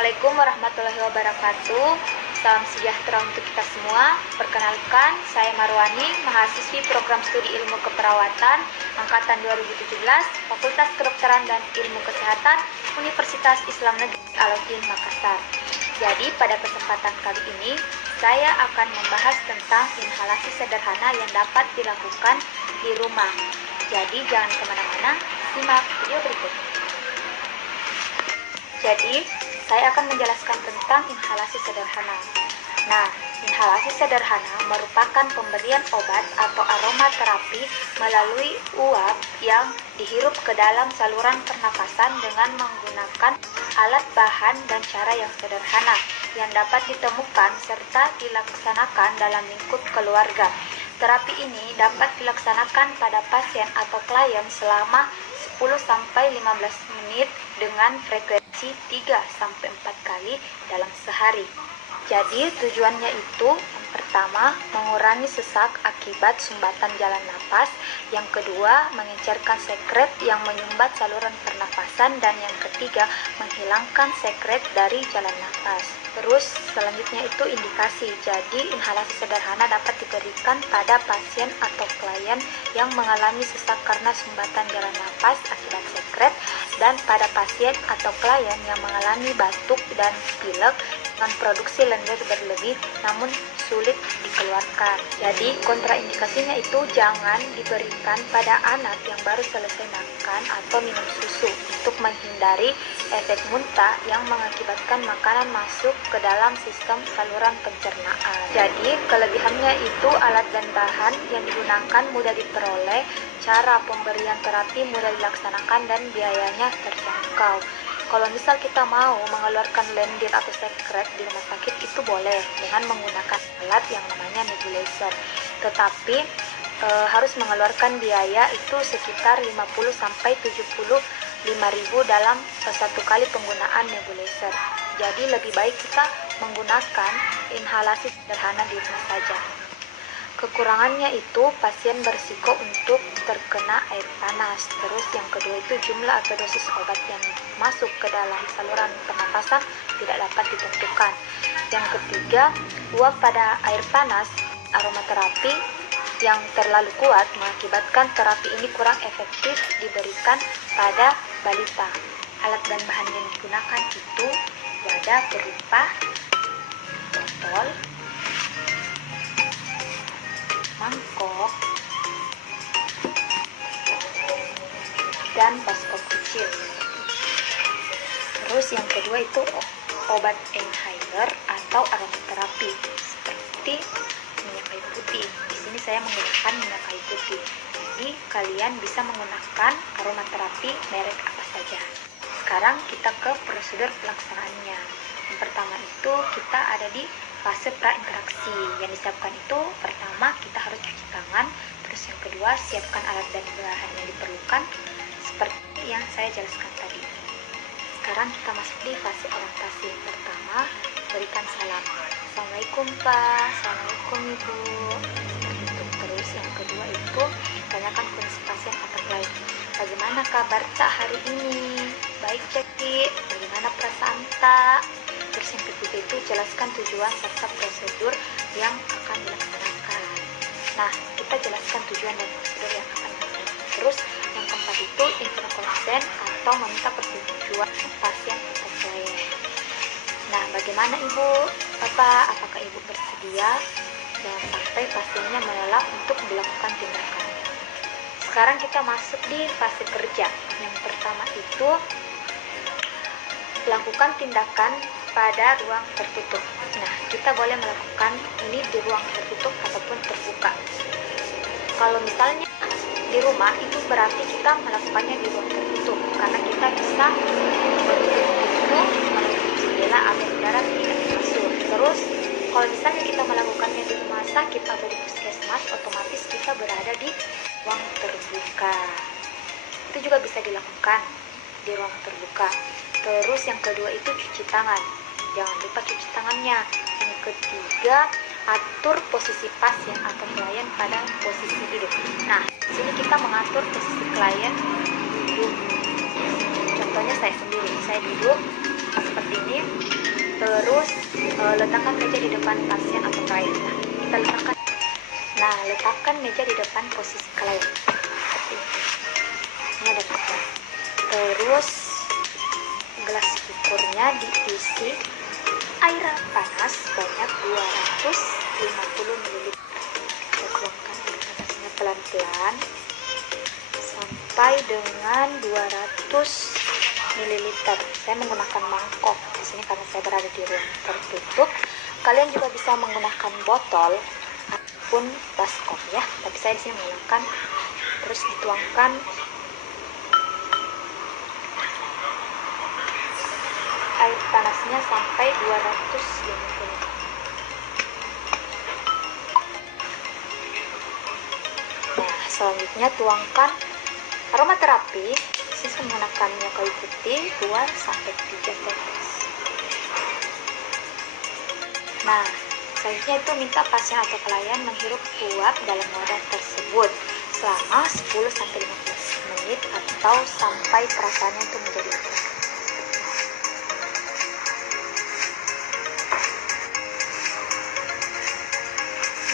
Assalamualaikum warahmatullahi wabarakatuh. Salam sejahtera untuk kita semua. Perkenalkan, saya Marwani, mahasiswi program studi ilmu keperawatan angkatan 2017, Fakultas Kedokteran dan Ilmu Kesehatan, Universitas Islam Negeri Alauddin Makassar. Jadi pada kesempatan kali ini saya akan membahas tentang inhalasi sederhana yang dapat dilakukan di rumah. Jadi jangan kemana-mana, simak video berikut. Jadi saya akan menjelaskan tentang inhalasi sederhana. Nah, inhalasi sederhana merupakan pemberian obat atau aromaterapi melalui uap yang dihirup ke dalam saluran pernapasan dengan menggunakan alat bahan dan cara yang sederhana yang dapat ditemukan serta dilaksanakan dalam lingkup keluarga. Terapi ini dapat dilaksanakan pada pasien atau klien selama 10-15 menit dengan frekuensi 3-4 kali dalam sehari. Jadi tujuannya itu yang pertama mengurangi sesak akibat sumbatan jalan napas, yang kedua mengencerkan sekret yang menyumbat saluran pernafasan, dan yang ketiga menghilangkan sekret dari jalan napas. Terus selanjutnya itu indikasi. Jadi inhalasi sederhana dapat diberikan pada pasien atau klien yang mengalami sesak karena sumbatan jalan napas akibat sekret, dan pada pasien atau klien yang mengalami batuk dan pilek dengan produksi lendir berlebih namun sulit dikeluarkan. Jadi kontraindikasinya itu jangan diberikan pada anak yang baru selesai makan atau minum susu untuk menghindari efek muntah yang mengakibatkan makanan masuk ke dalam sistem saluran pencernaan. Jadi kelebihannya itu alat dan bahan yang digunakan mudah diperoleh, cara pemberian terapi mudah dilaksanakan, dan biayanya terjangkau. Kalau misal kita mau mengeluarkan lendir atau sekret di rumah sakit itu boleh dengan menggunakan alat yang namanya nebulizer. Tetapi harus mengeluarkan biaya itu sekitar 50-75.000 dalam satu kali penggunaan nebulizer. Jadi lebih baik kita menggunakan inhalasi sederhana di rumah saja. Kekurangannya itu pasien berisiko untuk terkena air panas. Terus yang kedua itu jumlah atau dosis obat yang masuk ke dalam saluran pernapasan tidak dapat ditentukan. Yang ketiga, uap pada air panas aromaterapi yang terlalu kuat mengakibatkan terapi ini kurang efektif diberikan pada balita. Alat dan bahan yang digunakan itu wadah berupa botol, mangkok, dan baskom kecil. Terus yang kedua itu obat inhaler atau aromaterapi seperti minyak kayu putih. Di sini saya menggunakan minyak kayu putih. Jadi kalian bisa menggunakan aromaterapi merek apa saja. Sekarang kita ke prosedur pelaksanaannya. Yang pertama itu kita ada di fase prainteraksi. Yang disiapkan itu pertama kita harus cuci tangan, terus yang kedua siapkan alat dan bahan yang diperlukan seperti yang saya jelaskan tadi. Sekarang kita masuk di fase orientasi. Pertama, berikan salam. Assalamualaikum Pak, Assalamualaikum Ibu. Seperti itu. Terus yang kedua itu tanyakan kondisi pasien atau klien. Bagaimana kabar Tak hari ini? Baik Ceki, bagaimana perasaan Tak? Terus yang ketiga itu jelaskan tujuan serta prosedur yang akan dilaksanakan. Nah, kita jelaskan tujuan dan prosedur yang akan dilaksanakan. Terus yang keempat itu inform konsen atau meminta persetujuan pasien atau klien. Nah, bagaimana Ibu? Bapak, apakah Ibu bersedia? Jangan sampai pasiennya menolak untuk dilakukan tindakan. Sekarang kita masuk di fase kerja. Yang pertama itu lakukan tindakan pada ruang tertutup. Nah, kita boleh melakukan ini di ruang tertutup ataupun terbuka. Kalau misalnya di rumah itu berarti kita melakukannya di ruang tertutup karena kita bisa menutup pintu, menutup jendela agar udara tidak masuk. Terus kalau misalnya kita melakukannya di rumah sakit atau di puskesmas, otomatis kita berada di ruang terbuka. Itu juga bisa dilakukan di ruang terbuka. Terus yang kedua itu cuci tangan. Jangan lupa cuci tangannya. Yang ketiga, atur posisi pasien atau klien pada posisi duduk. Nah, di sini kita mengatur posisi klien duduk. Contohnya saya sendiri, saya duduk seperti ini. Terus letakkan meja di depan pasien atau klien. Letakkan meja di depan posisi klien seperti ini. Ini ada meja. Terus gelas ukurnya diisi air panas sebanyak 250 ml. Kita tuangkan air panasnya pelan-pelan sampai dengan 200 ml. Saya menggunakan mangkok di sini karena saya berada di ruang tertutup. Kalian juga bisa menggunakan botol ataupun baskom ya, tapi saya di sini menggunakan. Terus dituangkan air panasnya sampai 250. Nah, selanjutnya tuangkan aromaterapi. Saya menggunakan minyak kayu putih 2-3 tetes. Nah, selanjutnya itu minta pasien atau klien menghirup uap dalam wadah tersebut selama 10-15 menit atau sampai perasaannya itu menjadi lega.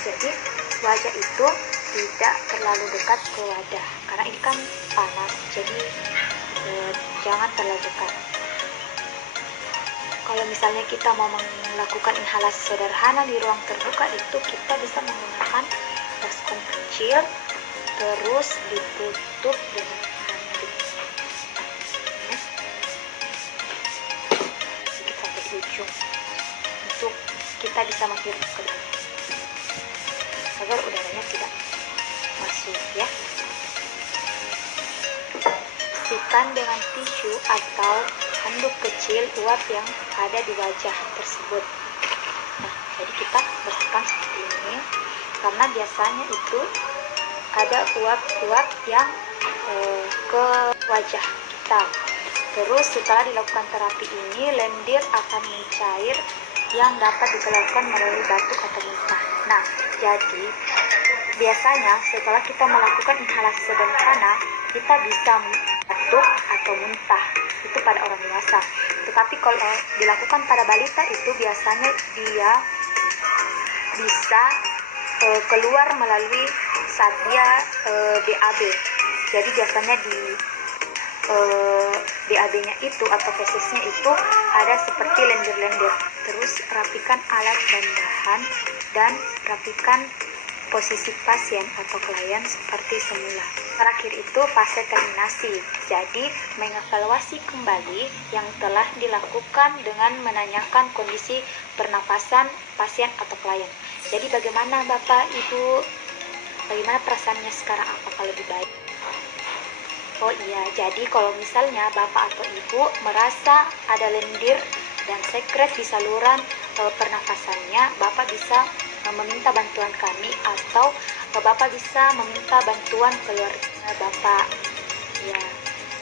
Jadi wajah itu tidak terlalu dekat ke wadah karena ini kan panas, jadi jangan terlalu dekat. Kalau misalnya kita mau melakukan inhalasi sederhana di ruang terbuka, itu kita bisa menggunakan baskom kecil terus ditutup dengan handuk sedikit sampai ujung untuk kita bisa menghirup ke dalam agar udaranya tidak masuk ya. Bersihkan dengan tisu atau handuk kecil uap yang ada di wajah tersebut. Nah, jadi kita bersihkan seperti ini karena biasanya itu ada uap-uap yang ke wajah kita. Terus setelah dilakukan terapi ini, lendir akan mencair yang dapat dikeluarkan melalui batuk atau muntah. Nah, jadi biasanya setelah kita melakukan inhalasi sederhana, kita bisa batuk atau muntah, itu pada orang dewasa. Tetapi kalau dilakukan pada balita itu biasanya dia bisa keluar melalui saat dia BAB. Jadi biasanya di BAB-nya itu atau fesisnya itu ada seperti lendir-lendir. Terus rapikan alat dan bahan dan rapikan posisi pasien atau klien seperti semula. Terakhir itu fase terminasi. Jadi mengevaluasi kembali yang telah dilakukan dengan menanyakan kondisi pernafasan pasien atau klien. Jadi bagaimana Bapak Ibu? Bagaimana perasaannya sekarang? Apakah lebih baik? Oh iya, jadi kalau misalnya Bapak atau Ibu merasa ada lendir dan sekret di saluran pernafasannya, Bapak bisa meminta bantuan kami atau Bapak bisa meminta bantuan keluarga Bapak. Ya,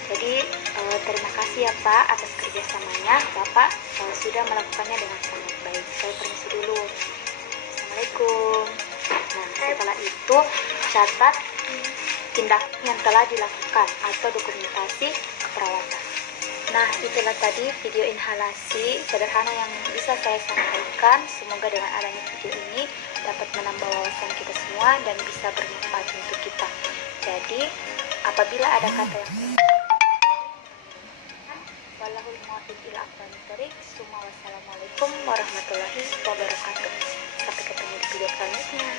jadi terima kasih ya Pak atas kerjasamanya. Bapak sudah melakukannya dengan sangat baik. Saya permisi dulu. Assalamualaikum. Nah, setelah itu catat tindakan yang telah dilakukan atau dokumentasi keperawatan. Nah, itulah tadi video inhalasi sederhana yang bisa saya sampaikan. Semoga dengan adanya video ini dapat menambah wawasan kita semua dan bisa bermanfaat untuk kita. Jadi, apabila ada kata yang wallahul muwaffiq ila aqwamit thoriq. Wassalamualaikum warahmatullahi wabarakatuh. Sampai ketemu di video selanjutnya.